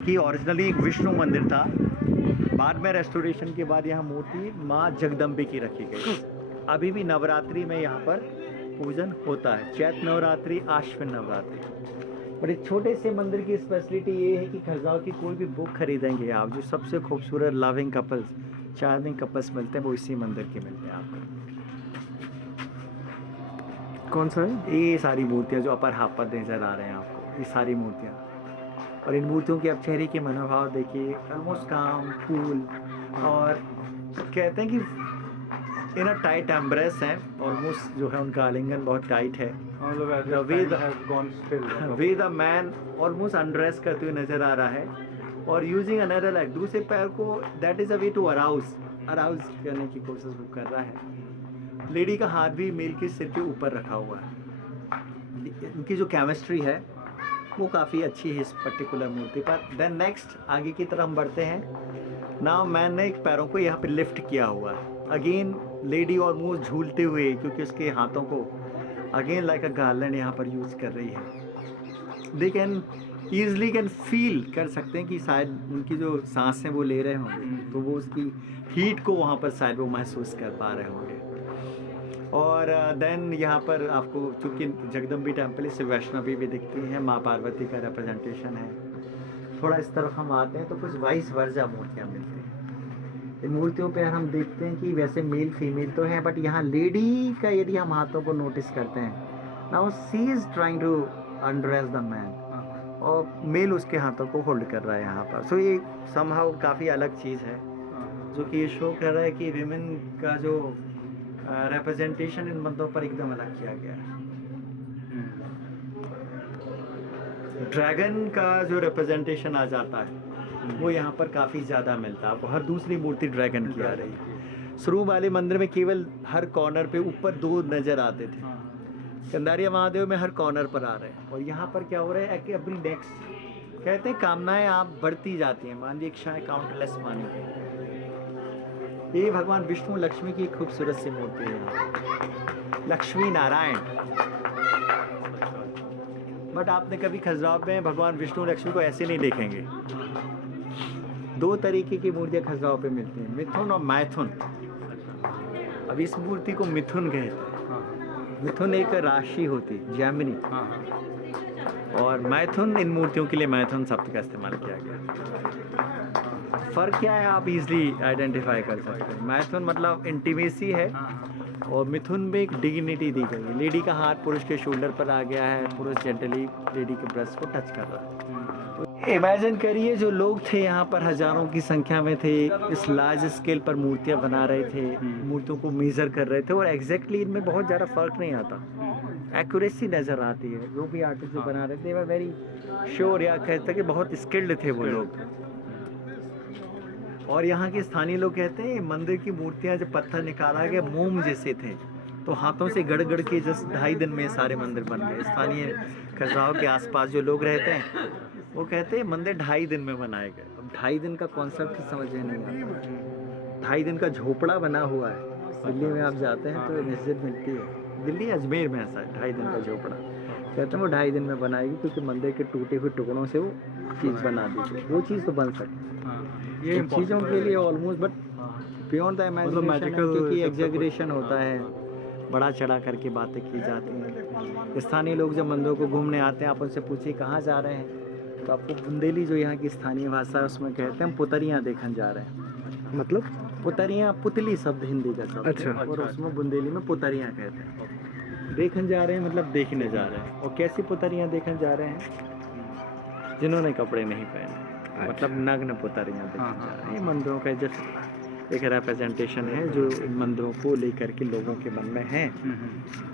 कि ओरिजिनली एक विष्णु मंदिर था, बाद में रेस्टोरेशन के बाद यहाँ मूर्ति माँ जगदम्बे की रखी गई। अभी भी नवरात्रि में यहाँ पर पूजन होता है, चैत्र नवरात्रि, आश्विन नवरात्रि। और इस छोटे से मंदिर की स्पेशलिटी ये है कि खजुराहो की कोई भी बुक खरीदेंगे आप, जो सबसे खूबसूरत लविंग कपल्स, चार्मिंग कपल्स मिलते हैं, वो इसी मंदिर के मिलते हैं आपको। कौन सा है? ये सारी मूर्तियाँ जो अपर हाफ पर नजर आ रहे हैं आपको, ये सारी मूर्तियाँ, और इन मूर्तियों के आप चेहरे के मनोभाव देखिए, ऑलमोस्ट काम, कूल, और कहते हैं कि इन अ टाइट एम्ब्रेस है, ऑलमोस्ट जो है उनका आलिंगन बहुत टाइट है। Way the man almost undress करते हुए नजर आ रहा है, और यूजिंग अनदर लेग, दूसरे पैर को, that is a way to arouse करने की कोशिश वो कर रहा है। लेडी का हाथ भी मेल के सिर के ऊपर रखा हुआ है। इनकी जो केमिस्ट्री है वो काफ़ी अच्छी है इस पर्टिकुलर मूर्ति पर। देन नेक्स्ट आगे की तरफ हम बढ़ते हैं। नाउ मैन ने एक पैरों को यहाँ पे लिफ्ट किया हुआ है। अगेन लेडी ऑलमोस्ट झूलते हुए, क्योंकि उसके हाथों को अगेन लाइक अ गार्लैंड यहाँ पर यूज़ कर रही है। They can easily can feel कर सकते हैं कि शायद उनकी जो सांसें वो ले रहे होंगे, तो वो उसकी हीट को वहाँ पर शायद वो महसूस कर पा रहे होंगे। और देन यहाँ पर आपको, चूँकि जगदम्बी टेम्पल इससे वैष्णवी भी दिखती हैं, माँ पार्वती का रिप्रेजेंटेशन है। थोड़ा इस तरफ हम आते हैं तो कुछ वाइस वर्जा मूर्तियाँ मिलती हैं। इन मूर्तियों पे हम देखते हैं कि वैसे मेल फीमेल तो है, बट यहाँ लेडी का यदि हम हाथों को नोटिस करते हैं, now she is trying to undress the man, और मेल उसके हाथों को होल्ड कर रहा है यहाँ पर। सो ये समहाउ काफ़ी अलग चीज़ है, जो कि ये शो कर रहा है कि विमेन का जो रिप्रेजेंटेशन इन बंदों पर एकदम अलग किया गया है। ड्रैगन का जो रिप्रेजेंटेशन आ जाता है वो यहाँ पर काफ़ी ज़्यादा मिलता है आपको। हर दूसरी मूर्ति ड्रैगन की आ रही है। शुरू वाले मंदिर में केवल हर कॉर्नर पे ऊपर दो नज़र आते थे, कंदारिया महादेव में हर कॉर्नर पर आ रहे हैं। और यहाँ पर क्या हो रहा है कि अपनी नेक्स्ट कहते हैं कामनाएं आप बढ़ती जाती हैं, मान ली इच्छाएं काउंटलेस मानी। ये भगवान विष्णु लक्ष्मी की खूबसूरत सी मूर्ति है, लक्ष्मी नारायण। बट आपने कभी खजुराहो में भगवान विष्णु लक्ष्मी को ऐसे नहीं देखेंगे। दो तरीके की मूर्तियाँ खजुराहो पे मिलती हैं, मिथुन और मैथुन। अब इस मूर्ति को मिथुन कहते हैं। मिथुन एक राशि होती, जैमिनी, और मैथुन, इन मूर्तियों के लिए मैथुन शब्द का इस्तेमाल किया गया। फ़र्क क्या है आप इजली आइडेंटिफाई कर सकते हैं। मैथुन मतलब इंटीमेसी है, और मिथुन में एक डिग्निटी दी गई है। लेडी का हाथ पुरुष के शोल्डर पर आ गया है, पुरुष जेंटली लेडी के ब्रेस्ट को टच कर रहा है। तो इमेजिन करिए जो लोग थे यहाँ पर हज़ारों की संख्या में थे, इस लार्ज स्केल पर मूर्तियाँ बना रहे थे, मूर्तियों को मेज़र कर रहे थे, और एग्जैक्टली इनमें बहुत ज़्यादा फ़र्क नहीं आता, एक्यूरेसी नज़र आती है। जो भी आर्टिस्ट जो बना रहे थे वो वेरी श्योर, या कहते कि बहुत स्किल्ड थे वो लोग। और यहाँ के स्थानीय लोग कहते हैं मंदिर की मूर्तियाँ जब पत्थर निकाला गया मोम जैसे थे, तो हाथों से गड़ गड़ के जस्ट 2.5 दिन में सारे मंदिर बन गए। स्थानीय खजुराहो के आसपास जो लोग रहते हैं वो कहते हैं मंदिर 2.5 दिन में बनाए गए। अब 2.5 दिन का कॉन्सेप्ट समझ में नहीं आता। 2.5 दिन का झोपड़ा बना हुआ है। दिल्ली में आप जाते हैं तो मस्जिद मिलती है, दिल्ली अजमेर में ऐसा है 2.5 दिन का झोपड़ा। कहते हैं वो 2.5 दिन में बनाएगी, क्योंकि मंदिर के टूटे हुए टुकड़ों से वो चीज़ बना दी। वो चीज़ तो बन सकती है, ये चीज़ों के लिए almost, but beyond the imagination, क्योंकि एग्जैगरेशन होता है, बड़ा चढ़ा करके बातें की जाती हैं। स्थानीय लोग जब मंदिरों को घूमने आते हैं, आप उनसे पूछिए कहाँ जा रहे हैं, तो आपको बुंदेली जो यहाँ की स्थानीय भाषा है उसमें कहते हैं हम पुतरियाँ देखने जा रहे हैं। मतलब पुतरियाँ, पुतली शब्द हिंदी का शब्द। अच्छा। और उसमें बुंदेली में पुतरियाँ कहते हैं। देखने जा रहे हैं मतलब देखने जा रहे हैं। और कैसी पुतरियाँ देखने जा रहे हैं? जिन्होंने कपड़े नहीं पहने, मतलब नग्न पुतरियाँ देखने जा रहे हैं। ये मंदिरों का जस्ट एक रिप्रेजेंटेशन है जो इन मंदिरों को लेकर के लोगों के मन में है।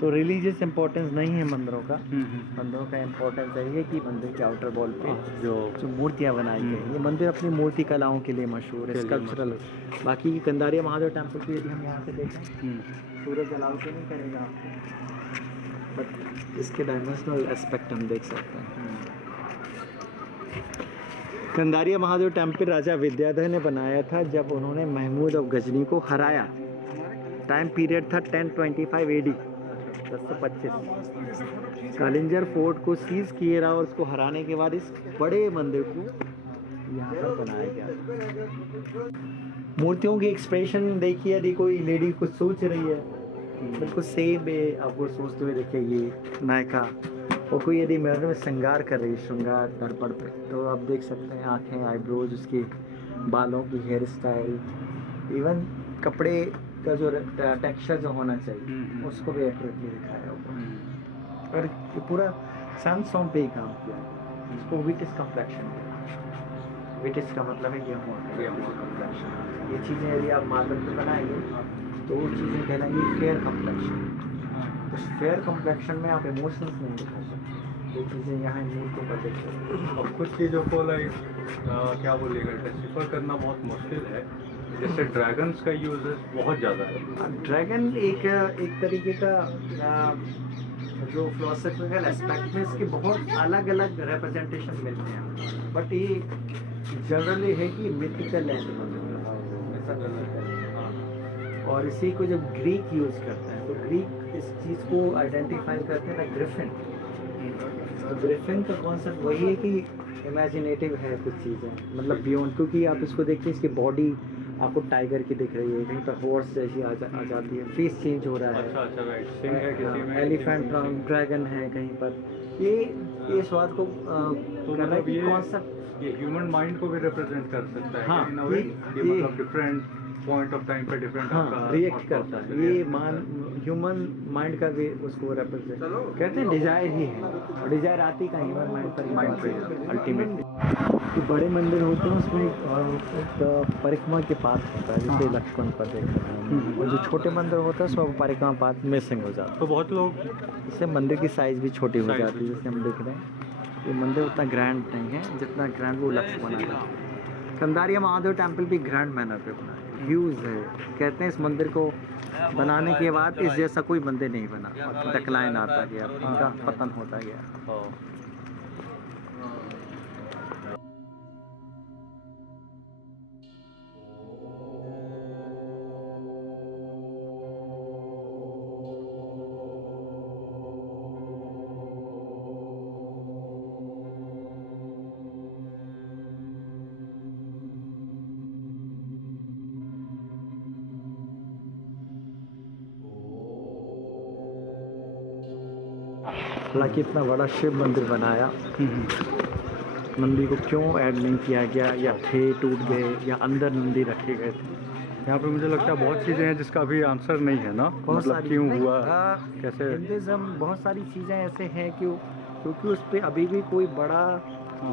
तो रिलीजियस इम्पोर्टेंस नहीं है मंदिरों का। मंदिरों का इम्पोर्टेंस है कि मंदिर के आउटर वॉल पे जो मूर्तियाँ बनाई गई, ये मंदिर अपनी मूर्ति कलाओं के लिए मशहूर है, स्कल्पचरल। बाकी कंदारिया महादेव टेम्पल को यदि हम यहाँ से देखें, सूरज अलाउ तो नहीं करेगा आपको, बट इसके डायमेंशनल एस्पेक्ट हम देख सकते हैं। कंदारिया महादेव टेम्पल राजा विद्याधर ने बनाया था जब उन्होंने महमूद ऑफ गजनी को हराया। टाइम पीरियड था 1025 AD, 1025। कालिंजर फोर्ट को सीज किए रहा, और उसको हराने के बाद इस बड़े मंदिर को मूर्तियों की एक्सप्रेशन देखिए, यदि कोई लेडी कुछ सोच रही है बिल्कुल सेम है, आपको सोचते हुए देखेगी नायिका। और कोई यदि मिरर में श्रृंगार कर रही है, श्रृंगार दर्पण पे, तो आप देख सकते हैं आंखें, आईब्रोज, उसके बालों की हेयर स्टाइल, इवन कपड़े का जो टेक्सचर जो होना चाहिए उसको भी एक्यूरेटली दिखाया हुआ। और ये पूरा सैमसंग पे ही काम किया है। इसको विटिस कम्प्लेक्शन, विटिस का मतलब है गेहूँ कम्प्लेक्शन। ये चीज़ें यदि आप मार्बल पे बनाएंगे तो वो चीज़ें कहलाएंगी फेयर कम्प्लेक्शन। उस फेयर कम्प्लेक्शन में आप इमोशंस नहीं दिखा सकते, जो चीज़ें यहाँ मूर्तियों पर देख सकते हैं। और कुछ चीज़ों को लाइक क्या बोलिएगा, डिसिफर करना बहुत मुश्किल है। जैसे ड्रैगन्स का यूजेस बहुत ज़्यादा है। ड्रैगन एक तरीके का जो फिलोसफिकल एस्पेक्ट में इसके बहुत अलग अलग रिप्रेजेंटेशन मिलते हैं, बट ये जनरली है कि मिथिकल ऐसा गलत है। और इसी को जब ग्रीक यूज़ करते हैं तो ग्रीक इस चीज़ को आइडेंटिफाई करते हैं ग्रिफिन। तो ग्रिफिन का कॉन्सेप्ट वही है कि इमेजिनेटिव है कुछ चीज़ें, मतलब बियॉन्ड, क्योंकि आप इसको देखिए, इसकी बॉडी आपको टाइगर की दिख रही है, कहीं पर हॉर्स जैसी आ जाती है, फेस चेंज हो रहा है। अच्छा राइट, सिंह है किसी में, एलिफेंट ड्रैगन है कहीं पर। ये स्वाद को तो कर रहा है मतलब कि कॉन्सेप्ट ये ह्यूमन माइंड को भी रिप्रेजेंट कर सकता है। हाँ, इन अ वे, ये मतलब डिफरेंट पॉइंट ऑफ टाइम पे डिफरेंट हाँ रिएक्ट करता है। ये ह्यूमन माइंड का भी उसको रिप्रेजेंट कहते हैं, डिजायर ही है, और डिजायर आती का ह्यूमन माइंड पर अल्टीमेटली। जो बड़े मंदिर होते हैं उसमें एक परिक्रमा के पास होता है, जैसे लक्ष्मण पर देख रहे हैं, और जो छोटे मंदिर होता है उसमें परिक्रमा पाथ मिसिंग हो जाता है। तो बहुत लोग इससे मंदिर की साइज भी छोटी हो Size जाती है, भी जैसे हम देख रहे हैं। ये मंदिर उतना ग्रैंड नहीं है जितना ग्रैंड वो लक्ष्मण है। कंदारिया महादेव टेम्पल भी ग्रैंड मैनर पे बना है, ह्यूज है। कहते हैं इस मंदिर को बनाने के बाद इस जैसा कोई मंदिर नहीं बना, और डिक्लाइन आता गया, इनका पतन होता गया। हालांकि इतना बड़ा शिव मंदिर बनाया, नंदी को क्यों ऐड नहीं किया गया, या थे टूट गए, या अंदर नंदी रखे गए थे? यहाँ पे मुझे लगता है बहुत चीज़ें हैं जिसका अभी आंसर नहीं है ना, मतलब क्यों हुआ, कैसे। हिंदुज़म बहुत सारी चीज़ें ऐसे हैं कि क्योंकि उस पर अभी भी कोई बड़ा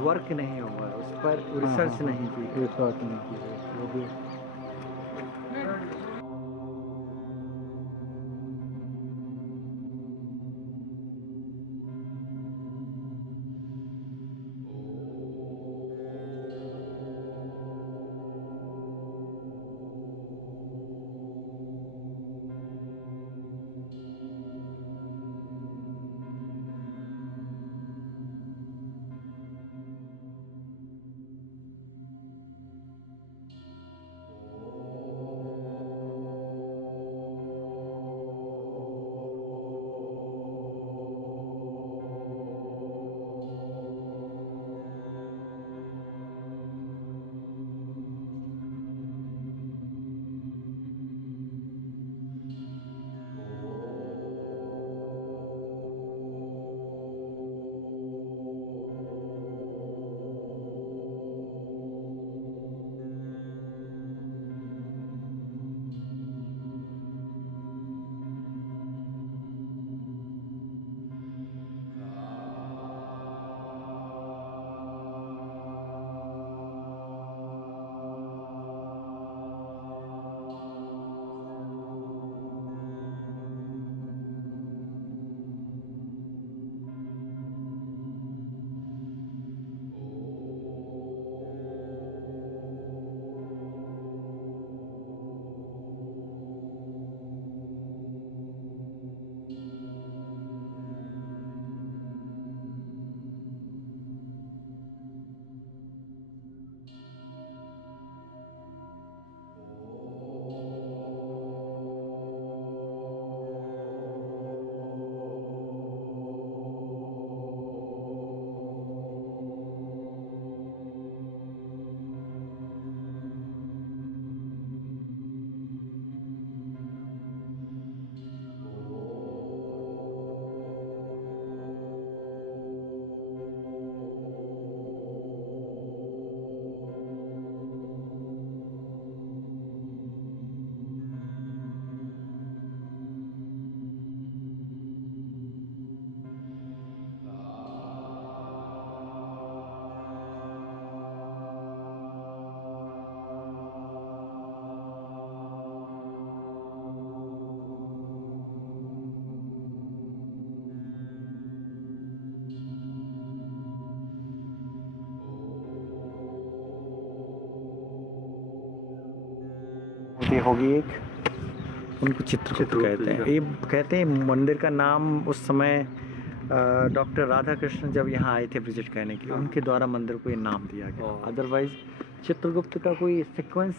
वर्क नहीं हुआ, उस पर रिसर्च नहीं की, रिसर्च नहीं की है, वो भी। होती होगी एक, उनको चित्रगुप्त कहते हैं। ये कहते हैं मंदिर का नाम उस समय डॉक्टर राधाकृष्ण जब यहाँ आए थे विजिट करने के लिए, उनके द्वारा मंदिर को ये नाम दिया गया। अदरवाइज चित्रगुप्त का कोई सीक्वेंस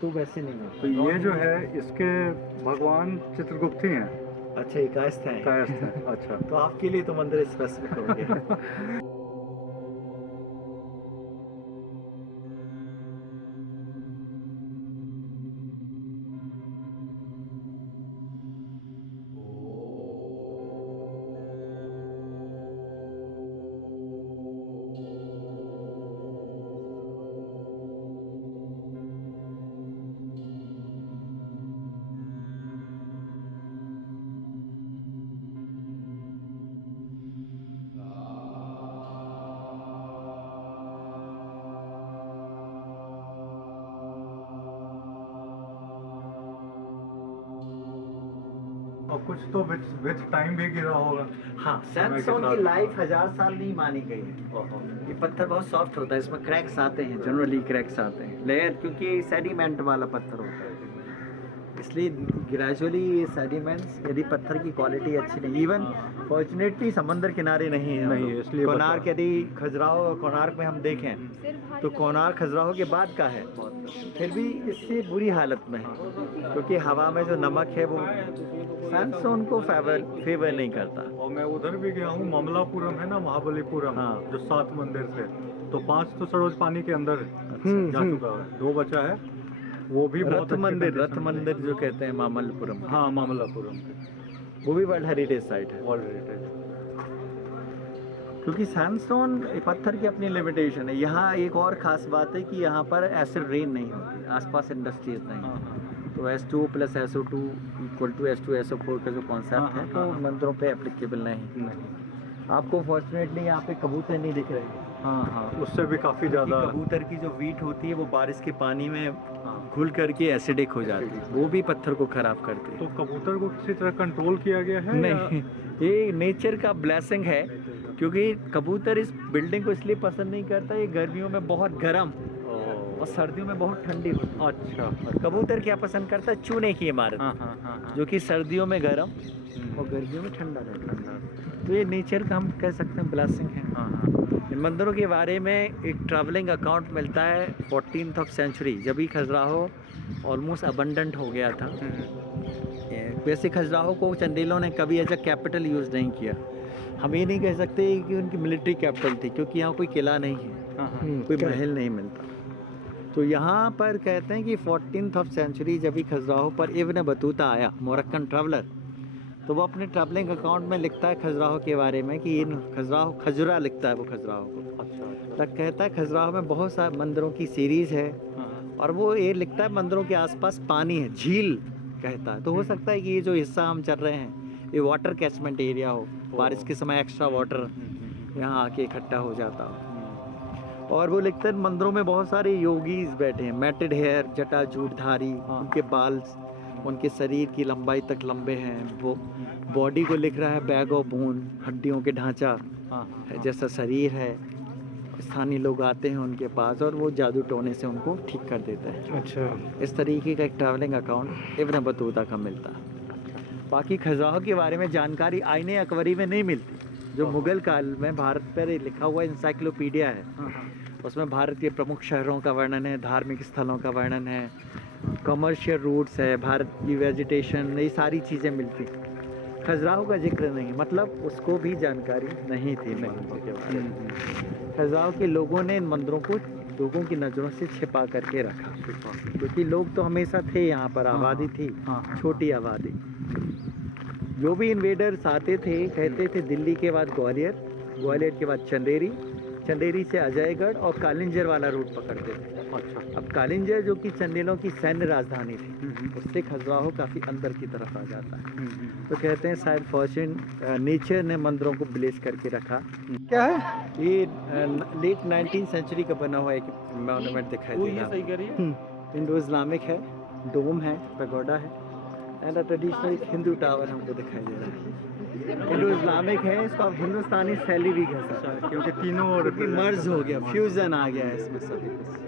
तो वैसे नहीं है। तो ये जो है इसके भगवान चित्रगुप्त ही हैं। अच्छा, ये कायस्थ हैं। कायस्थ हैं, अच्छा। तो आपके लिए तो मंदिर स्पेसिफिक हो गया। और कुछ तो विच टाइम भी गिरा होगा। हाँ, सैंडस्टोन की लाइफ 1000 साल नहीं मानी गई है। ये पत्थर बहुत सॉफ्ट होता है, इसमें क्रैक्स आते हैं, जनरली क्रैक्स आते हैं लेयर, क्योंकि सेडिमेंट वाला पत्थर होता है, इसलिए ग्रेजुअली ये सेडिमेंट्स, यदि पत्थर की क्वालिटी अच्छी नहीं, इवन फॉर्चुनेटली समंदर किनारे नहीं है, नहीं है, इसलिए कोणार्क, यदि खजुराहो और कोणार्क में हम देखें तो कोणार्क खजुराहो के बाद का है, फिर भी इससे बुरी हालत में है, क्योंकि हवा में जो नमक है वो सैंडस्टोन को फेवर नहीं करता। और मैं उधर भी गया हूँ, ममलापुरम है ना, महाबलीपुरम, हाँ। जो 7 मंदिर थे, तो 5 तो सरोज पानी के अंदर जा चुका है, 2 बचा है, वो भी बहुत रथ अच्छे मंदिर, condition रथ में। मंदिर जो कहते हैं मामल्लपुरम, हाँ, मामलापुरम वो भी वर्ल्ड हेरिटेज साइट है। World heritage. क्योंकि सैंडस्टोन पत्थर की अपनी लिमिटेशन है। यहाँ एक और ख़ास बात है कि यहाँ पर एसिड रेन नहीं होती, आसपास इंडस्ट्रीज नहीं है, तो S2 + SO2 = H2SO4 का जो कॉन्सेप्ट है तो मंदिरों पे एप्लीकेबल नहीं। आपको फॉर्चुनेटली यहाँ पे कबूतर नहीं दिख रहे। हाँ हाँ, उससे भी काफ़ी ज़्यादा। कबूतर की जो वीट होती है वो बारिश के पानी में घुल करके एसिडिक हो जाती है, वो भी पत्थर को ख़राब करती है। तो कबूतर को किसी तरह कंट्रोल किया गया है? नहीं, ये नेचर का ब्लेसिंग है, क्योंकि कबूतर इस बिल्डिंग को इसलिए पसंद नहीं करता, ये गर्मियों में बहुत गर्म और सर्दियों में बहुत ठंडी होती है। अच्छा, कबूतर क्या पसंद करता है? चूने की इमारत, हाँ, जो कि सर्दियों में गर्म और गर्मियों में ठंडा रहता है। तो ये नेचर का हम कह सकते हैं ब्लेसिंग है। इन मंदिरों के बारे में एक ट्रैवलिंग अकाउंट मिलता है 14th सेंचुरी, जब ही खजुराहो ऑलमोस्ट अबंडेंट हो गया था। वैसे खजुराहो को चंदेलों ने कभी एज अ कैपिटल यूज़ नहीं किया। हम ये नहीं कह सकते कि उनकी मिलिट्री कैपिटल थी, क्योंकि यहाँ कोई किला नहीं है, कोई महल नहीं मिलता। तो यहाँ पर कहते हैं कि 14th सेंचुरी जब ही खजुराहो पर इब्न बतूता आया, मोरक्कन ट्रैवलर, तो वो अपने ट्रैवलिंग अकाउंट में लिखता है खजुराहो के बारे में कि इन खजुराहो, खजुरा लिखता है वो खजुराहो को। तक कहता है खजुराहो में बहुत सारे मंदिरों की सीरीज़ है, और वो ये लिखता है मंदिरों के आसपास पानी है, झील कहता है। तो हो सकता है कि ये जो हिस्सा हम चल रहे हैं ये वाटर कैचमेंट एरिया हो, बारिश के समय एक्स्ट्रा वाटर यहाँ आके इकट्ठा हो जाता हो। और वो लिखते हैं मंदिरों में बहुत सारे योगीज बैठे हैं, मैटेड हेयर, जटा जूटधारी, उनके बाल उनके शरीर की लंबाई तक लंबे हैं। वो बॉडी को लिख रहा है बैग ऑफ बोन, हड्डियों के ढांचा जैसा शरीर है। स्थानीय लोग आते हैं उनके पास और वो जादू टोने से उनको ठीक कर देते हैं। अच्छा, इस तरीके का एक ट्रैवलिंग अकाउंट इब्न बतूता का मिलता है। बाकी खजुराहो के बारे में जानकारी आईने अकबरी में नहीं मिलती, जो मुगल काल में भारत पर लिखा हुआ इंसाइक्लोपीडिया है, उसमें भारत के प्रमुख शहरों का वर्णन है, धार्मिक स्थलों का वर्णन है, कमर्शियल रूट्स है, भारत की वेजिटेशन, ये सारी चीज़ें मिलती। खजुराहो का जिक्र नहीं, मतलब उसको भी जानकारी नहीं थी मंदिरों के बारे में। खजुराहो के लोगों ने इन मंदिरों को लोगों की नज़रों से छिपा करके रखा, क्योंकि लोग तो हमेशा थे यहाँ पर, आबादी थी, छोटी आबादी। जो भी इन्वेडर्स आते थे कहते थे दिल्ली के बाद ग्वालियर, ग्वालियर के बाद चंदेरी, चंदेरी से अजयगढ़ और कालिंजर वाला रूट पकड़ते थे। अच्छा, अब कालिंजर जो कि चंदेलों की सैन्य राजधानी थी, उससे खजुराहो काफ़ी अंदर की तरफ आ जाता है। तो कहते हैं शायद फॉर्चून नेचर ने मंदिरों को ब्लेस करके रखा। क्या है ये लेट 19th सेंचुरी का बना हुआ एक मॉन्यूमेंट दिखाई दे रहा है। इंडो इस्लामिक है, डोम है, पैगोडा है, एंड ट्रेडिशनल हिंदू टावर हमको दिखाई दे रहा है। इंडो इस्लामिक है, इसको आप हिंदुस्तानी शैली भी कह सकते हैं, क्योंकि तीनों और क्योंकि मर्ज हो गया, फ्यूजन आ गया है इसमें सभी कुछ।